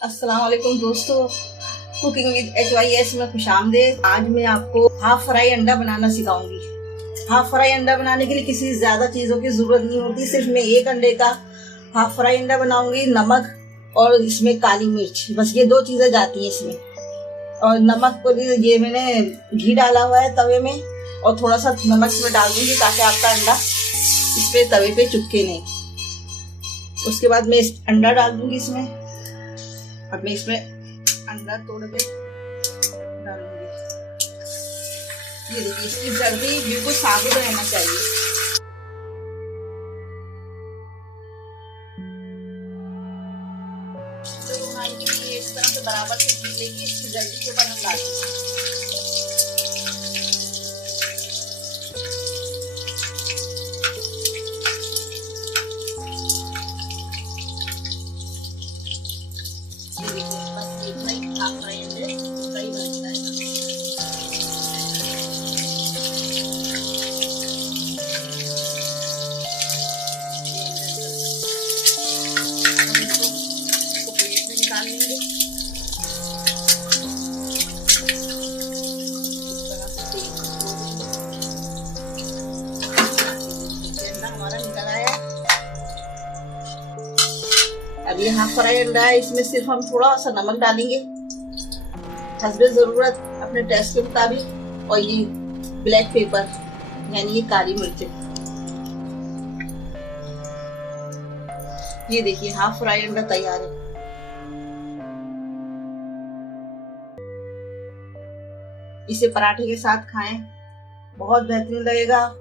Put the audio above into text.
अस्सलाम वालेकुम दोस्तों, कुकिंग विद HYS में खुशामदीद। आज मैं आपको हाफ फ्राई अंडा बनाना सिखाऊंगी। हाफ फ्राई अंडा बनाने के लिए किसी ज्यादा चीजों की जरूरत नहीं होती, सिर्फ मैं एक अंडे का हाफ फ्राई अंडा बनाऊंगी। नमक और इसमें काली मिर्च, बस ये दो चीजें जाती हैं इसमें। और नमक को ये मैंने घी डाला हुआ है तवे में, और थोड़ा सा नमक इसमें डाल दूंगी ताकि आपका अंडा इस पे तवे पे चिपके नहीं। उसके बाद मैं अंडा डाल दूंगी इसमें। अब मैं इसमें अंडा तोड़ के डालूंगी। ये देखिए, इसकी जर्दी बिल्कुल साबुत रहना चाहिए। तो बनाने के लिए इस तरह से बराबर से घी लेके इसकी जर्दी के ऊपर हम डालेंगे। बस इतना ही हाफ फ्राई अंडे फ्राई बनता है। इसको प्लेट में निकाल लेंगे। इस तरह से अंडा हमारा निकल आया। अब ये हाफ फ्राई अंडा है, इसमें सिर्फ हम थोड़ा सा नमक डालेंगे हस्बे जरूरत, अपने टेस्ट के मुताबिक। और ये ब्लैक पेपर यानी ये काली मिर्च। ये देखिए, हाफ फ्राई अंडा तैयार है। इसे पराठे के साथ खाएं, बहुत बेहतरीन लगेगा।